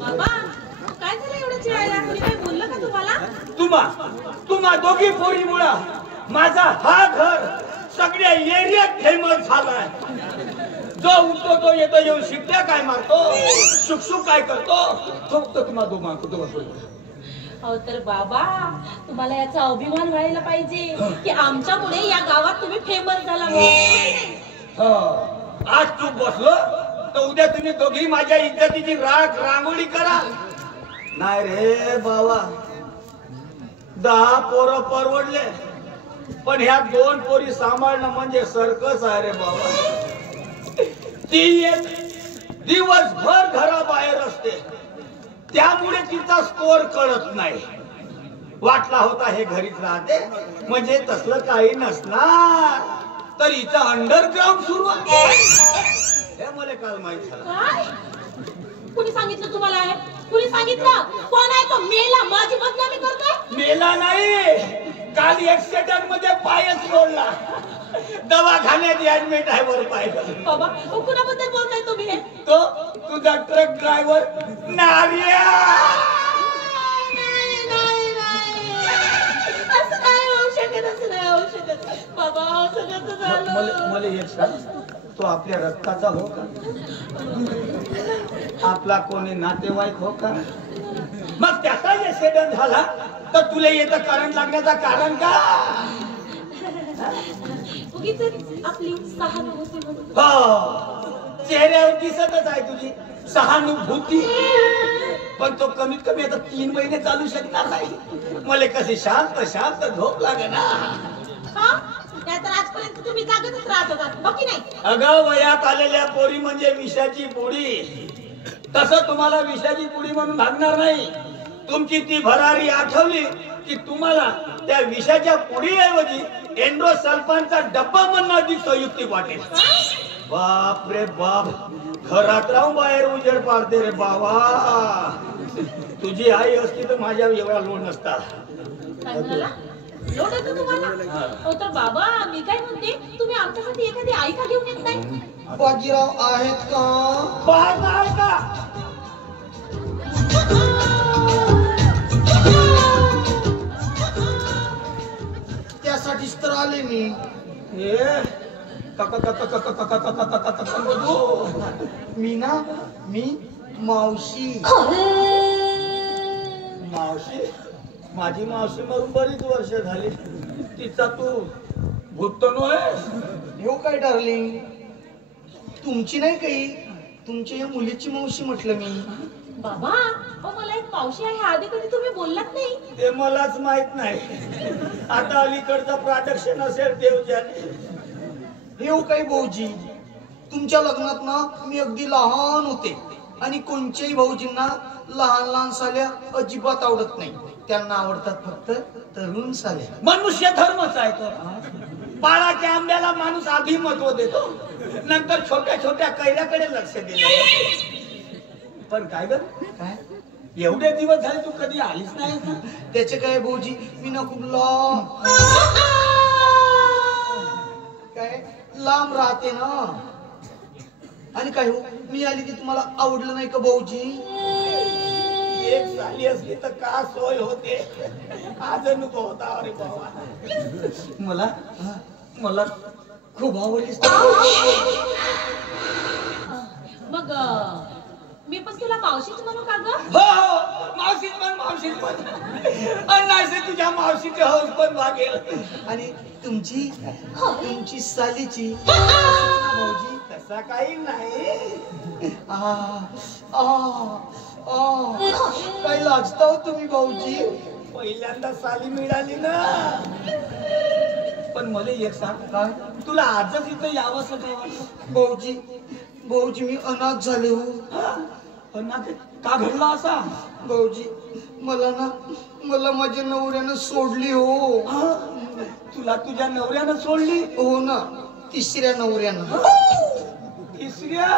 बाबा काय झालं एवढं चिडायला? कोणी काय बोललं का तुम्हाला? तुम्हा दोघी पोरीमुळे माझा हा घर सगळ्या एरियात फेमस झालाय. जो उठतो तो येतो, येऊन शिट्ट्या काय मारतो, शुकशुक काय करतो, फक्त तुम्हा दोघा कुटुंब. अहो तर बाबा तुम्हाला याचा अभिमान व्हायला पाहिजे की आमच्यामुळे या गावात तुम्ही फेमस झाला. आज चूक बसलो तर उद्या तुम्ही दोघी माझ्या इज्जतीची राख रांगोळी करा. नाही रे बाबा, 10 पोरं परवडले, पण ह्या 2 पोरी सांभाळणं म्हणजे सर्कस आहे रे बाबा. ती दिवसभर घराबाहेर असते, त्यामुळे तिचा स्कोर कळत नाही. वाटला होता हे घरीच राहते म्हणजे तसलं काही नसणार, तर हिचा अंडरग्राऊंड सुरू आहे हे मला काल माहित झालं. काय? कुणी सांगितलं तुम्हाला? आहे कुणी सांगितलं? कोण आहे तो? मेला माझी बदनामी करतोय? मेला नाही, काल ऍक्सिडेंट मध्ये पायच मोडला, दवाखान्यात ऍडमिट आहे. वर पाहिलं बाबा कुणाबद्दल बोलताय तुम्ही? हे तो तुझा ट्रक ड्रायव्हर नार्या. असं नाही होऊ शकत, असं नाही होऊ शकत बाबा. असं कसं झालं? मला एक सांग, तो आपल्या रक्ताचा हो का? आपला कोणी नातेवाईक हो का? मग त्याचा ऍक्सिडेंट झाला तर तुला येतं करंट लागण्याचं कारण का? उगीच आपली सहानुभूती म्हणून. हो, चेहऱ्यावर दिसतच आहे तुझी सहानुभूती, पण तो कमीत कमी आता 3 महिने चालू शकणार नाही. मला कशी शांत शांत झोप लागे ना. हा? नाहीतर आजपर्यंत तुम्ही जागतच राहत होतात, हो की नाही? अगं वयात आलेल्या पोरी म्हणजे विषाची पुडी. तसं तुम्हाला विषाची पुडी म्हणून भागणार नाही. तुमची ती भरारी आठवली की तुम्हाला त्या विषाच्या पुडीऐवजी एन्ड्रोसल्फानचा डब्बा म्हणणं अधिक संयुक्तिक वाटेल. बाप रे बाप, घरात राहून बाहेर उजेड पाडते रे बाबा. तुझी आई असती तर माझ्या एवढा लोड नसता. काय म्हणाला? लोड येतो तुम्हाला? हो तर बाबा मी काय म्हणते, तुम्ही आमच्यासाठी एखादी आई का घेऊन येत नाही? बाजीराव आहेत का? बाहेर आहे का? त्यासाठीच तर आले मी. मी ना, मी मावशी. मावशी? माझी मावशी मरून बरीच वर्ष झाली. तिचा तू भूत नव्हे? हो काय डार्लिंग, तुमची नाही काही, तुमच्या या मुलीची मावशी म्हटलं मी. बाबा हो मला एक मावशी आहे, आधी कधी तुम्ही बोललात नाही. ते मलाच माहित नाही. आता अलीकडचं प्रोडक्शन असेल देवजाने. हे काही भाऊजी, तुमच्या लग्नात ना मी अगदी लहान होते आणि कोणत्याही भाऊजींना लहान लहान साल्या अजिबात आवडत नाही. त्यांना आवडतात फक्त तरुण साल्या. मनुष्य धर्मच आहे तो. बाळाच्या आंब्याला माणूस आधी महत्व देतो, नंतर छोट्या छोट्या कैऱ्याकडे लक्ष देतो. पण काय ग, काय एवढे दिवस झाले तू कधी आलीच नाही का? त्याचे काय भाऊजी, मी ना खूप लांब काय लांब राहते ना. आणि काय हो, मी आली की तुम्हाला आवडलं नाही का भाऊजी? एक झाली असली तर का सोय होते. आज अनुभव होता. अरे बाबा, मला खूप आवडलीस. मग मी पण तुला मावशीच म्हणू का ग? हो हो, मावशीच म्हण, मावशीच म्हण. अण्णाचे तुझ्या मावशीचे हौस पण भागेल. आणि तुमची सालीची भाऊजी तसा काही नाही. काय लाजता हो तुम्ही भाऊजी? पहिल्यांदा साली मिळाली ना. पण मला एक सांग, काय तुला आजच इथं यावंसं काय वाटतं? भाऊजी मी अनाथ झाले हो. अनाथ का घडला असा? भाऊजी मला माझ्या नवऱ्यानं सोडली हो. तुला तुझ्या नवऱ्यानं सोडली? हो ना, तिसऱ्या नवऱ्यानं. तिसऱ्या?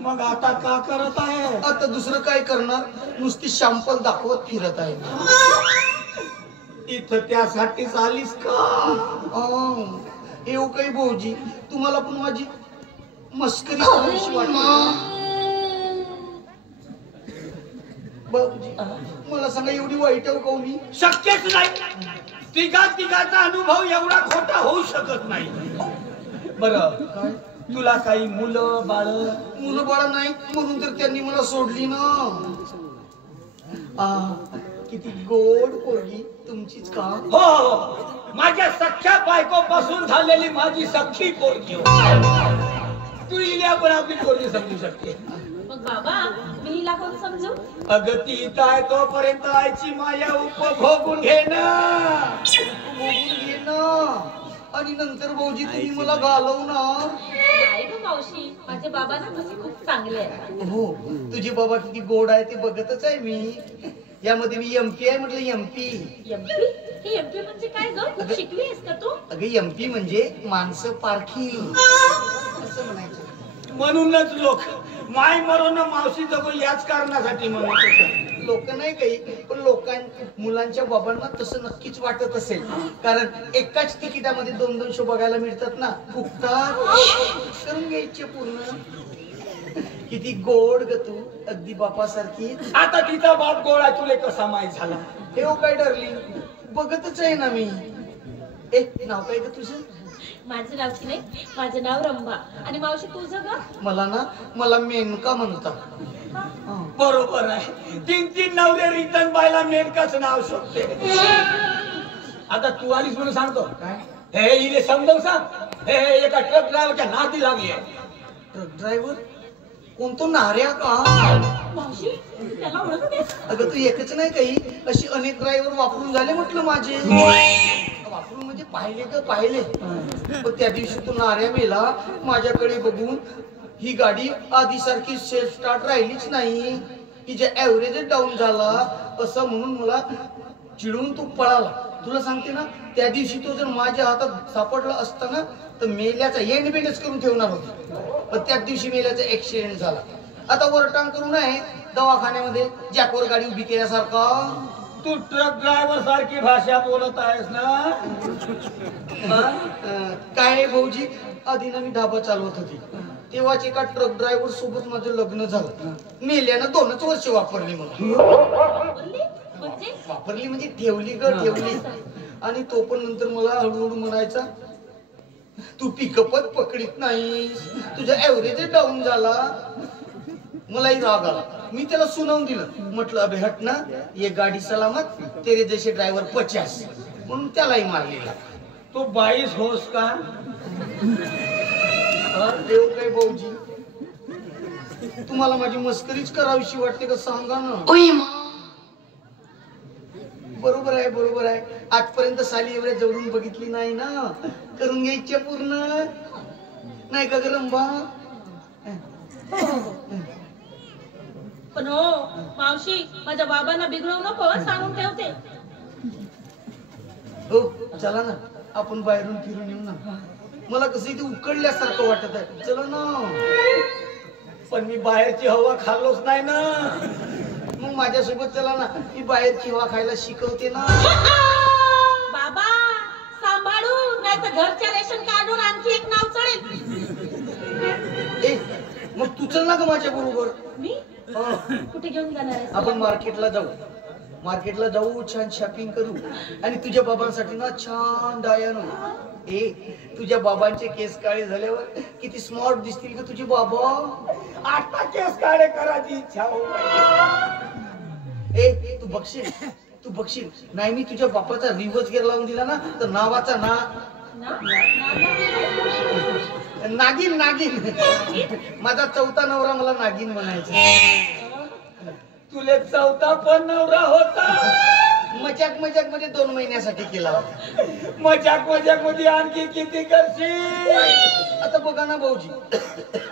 मग आता का करत आहे? आता दुसरं काय करणार, नुसती शॅम्पल दाखवत फिरत आहे. इथं त्यासाठीच आलीस का? येऊ काही भाऊजी, तुम्हाला पण माझी मस्करी करावीशी वाटते. भाऊजी मला सांगा एवढी वाईट आहे का मी? शक्यच नाही. तिघाचा अनुभव एवढा खोटा होऊ शकत नाही. बरं काय तुला काही मुलं बाळ? मुलं बाळ नाही म्हणून तर त्यांनी मला सोडली ना. किती गोड पोरगी तुमचीच का? हो, माझ्या सख्ख्या बायको पासून झालेली माझी सख्खी पोरगी. तू इल्या पण आपली पोरगी समजू शकते. मग बाबा मी हिला कोण समजू? अगं ती इथं आहे तोपर्यंत आईची माया उपभोगून घेणं. आणि नंतर भाऊजी तुम्ही मला घालवणार. नाही ग मावशी, माझे बाबा ना तसे खूप चांगले आहेत. हो, तुझे बाबा किती गोड आहे ते बघतच आहे मी. यामध्ये मी एमपी आहे म्हटलं. MP MP? हे एमपी म्हणजे काय ग? खूप शिकली आहेस का तू? अगं एमपी म्हणजे माणसं पारखी असं म्हणायचं. म्हणूनच लोक माय मरून मावशी जगू याच कारणासाठी म्हणत होते. लोक नाही काही, पण मुलांच्या बाबांना तसं नक्कीच वाटत असेल. कारण एकाच तिकिटामध्ये 2-2 शो बघायला मिळतात ना. फुकटात करून घ्यायचे पूर्ण. किती गोड ग तू, अगदी बापासारखी. आता तिचा बाप गोळा तुले कसा माहीत झाला? हे हो काय डार्लिंग, बघतच आहे ना मी. नाव काय ग तुझं? माझं नाव की नाही, माझं नाव रंभा. आणि मावशी तुझं ग? मला मेनका म्हणतात. बरोबर आहे. 3 नवरे रिटर्न बायला मेनकाच नाव शोधते. आता तू आलीस म्हणून सांगतो काय? हे इले समजावून सांग. हे एका ट्रक ड्रायव्हरच्या नादी लागली आहे. Truck driver? कोणतो नार्या का? मावशी त्याला ओळखते? अगं तू एकच नाही काही, अशी अनेक ड्रायव्हर वापरून झाले म्हटलं माझे. वापरून म्हणजे पाहिले. पण त्या दिवशी तू नार्या मेला माझ्याकडे बघून. ही गाडी आधी सारखी सेल्फ स्टार्ट राहिलीच नाही. हिचा ऍव्हरेज डाऊन झाला असं म्हणून मला चिडून तू पळाला. तुला सांगते ना, त्या दिवशी तो जर माझ्या हातात सापडला असता ना तर मेल्याचा एंड बेंडच करून ठेवणार होता. पण त्याच दिवशी मेल्याचा ऍक्सिडेंट झाला. आता वरटांग करून आहे दवाखान्यामध्ये जॅकवर गाडी उभी केल्यासारखा. तू ट्रक ड्रायव्हर सारखी भाषा बोलत आहेस ना? काय भाऊजी, आधी ना मी ढाबा चालवत होती. तेव्हाच एका ट्रक ड्रायव्हर सोबत माझं लग्न झालं. मेल्यानं 2च वर्ष वापरली मला. वापरली म्हणजे ठेवली. आणि तो पण नंतर मला हळूहळू म्हणायचा, तू पिकअपच पकडीत नाहीस, तुझा ऍव्हरेज डाऊन झाला. मलाही राग आला. मी त्याला सुनावून दिलं. म्हटलं अबे हट ना, ये गाडी सलामत, तेरे जैसे ड्रायव्हर 50. म्हणून त्यालाही मारलेला. तू 22 होस का? देव काय भाऊजी, तुम्हाला माझी मस्करीच करावीशी वाटते का सांगा ना. बरोबर आहे. आजपर्यंत साली एवढ्या जवळून बघितली नाही ना. करून घ्यायच्या पूर्ण नाही का रंभा? पण हो मावशी, माझ्या बाबांना बिघडवू नको, सांगून ठेवते. हो चला ना, आपण बाहेरून फिरून येऊ ना. मला कसं इथे उकडल्यासारखं वाटत आहे. चला ना. पण मी बाहेरची हवा खाल्लोच नाही ना. मग माझ्यासोबत चला ना, मी बाहेरची हवा खायला शिकवते ना. बाबा सांभाळून, नाही तर घरच्या रेशन कार्डवर आणखी एक नाव चढेल. मग तू चल ना ग माझ्या बरोबर. मी कुठे घेऊन जाणार आहे? आपण मार्केटला जाऊ, छान शॉपिंग करू आणि तुझ्या बाबांसाठी ना छान डाया आणू. तुझ्या बाबांचे केस काळे झाल्यावर किती स्मार्ट दिसतील का तुझे बाबा. आता केस काळे करायची इच्छा हो. तू बघशील नाही, मी तुझ्या बापाचा रिव्हर्स गिअर लावून दिला ना तर नावाचा नागिन. माझा 4था नवरा मला नागिन म्हणायचा. तुले 4था पण नवरा होता. मजाक मध्ये 2 महिन्यासाठी केला होता. मजाक मध्ये आणखी किती करशील? आता बघा ना भाऊजी,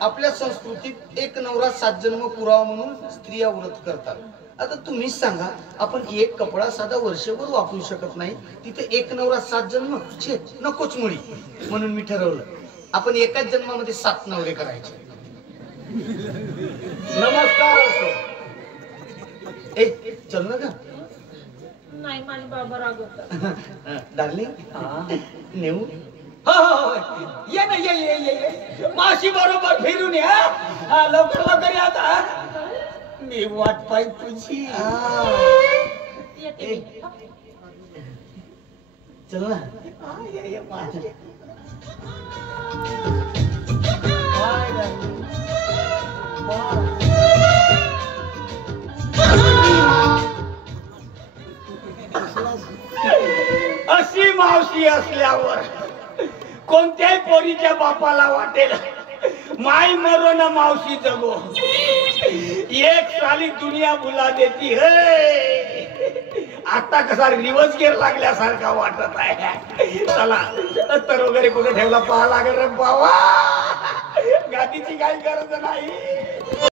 आपल्या संस्कृतीत एक नवरा 7 जन्म पुरावा म्हणून स्त्रिया व्रत करतात. आता तुम्हीच सांगा, आपण एक कपडा साधा वर्षभर वापरू शकत नाही, तिथे एक नवरा 7 जन्म नकोच मुळी. म्हणून मी ठरवलं आपण एकाच जन्मामध्ये 7 नवरे करायचे. नमस्कार. चल ना का? नाही, माझे बाबा रागवतात. डार्लिंग नेऊ? ये ना, ये माशी बरोबर फिरून या. लवकर या आता. मी वाट पाय तुझी. येते मी. चल ना. ये माझे. अशी मावशी असल्यावर कोणत्याही पोरीच्या बापाला वाटेल माई मरो ना मावशी जगो. एक साली दुनिया बुला देती है. आता कसा रिवर्स गिअर लागल्यासारखा वाटत आहे. चला तर वगैरे कुठे ठेवला पाहा लागेल रे बाबा. गादीची काही गरज नाही.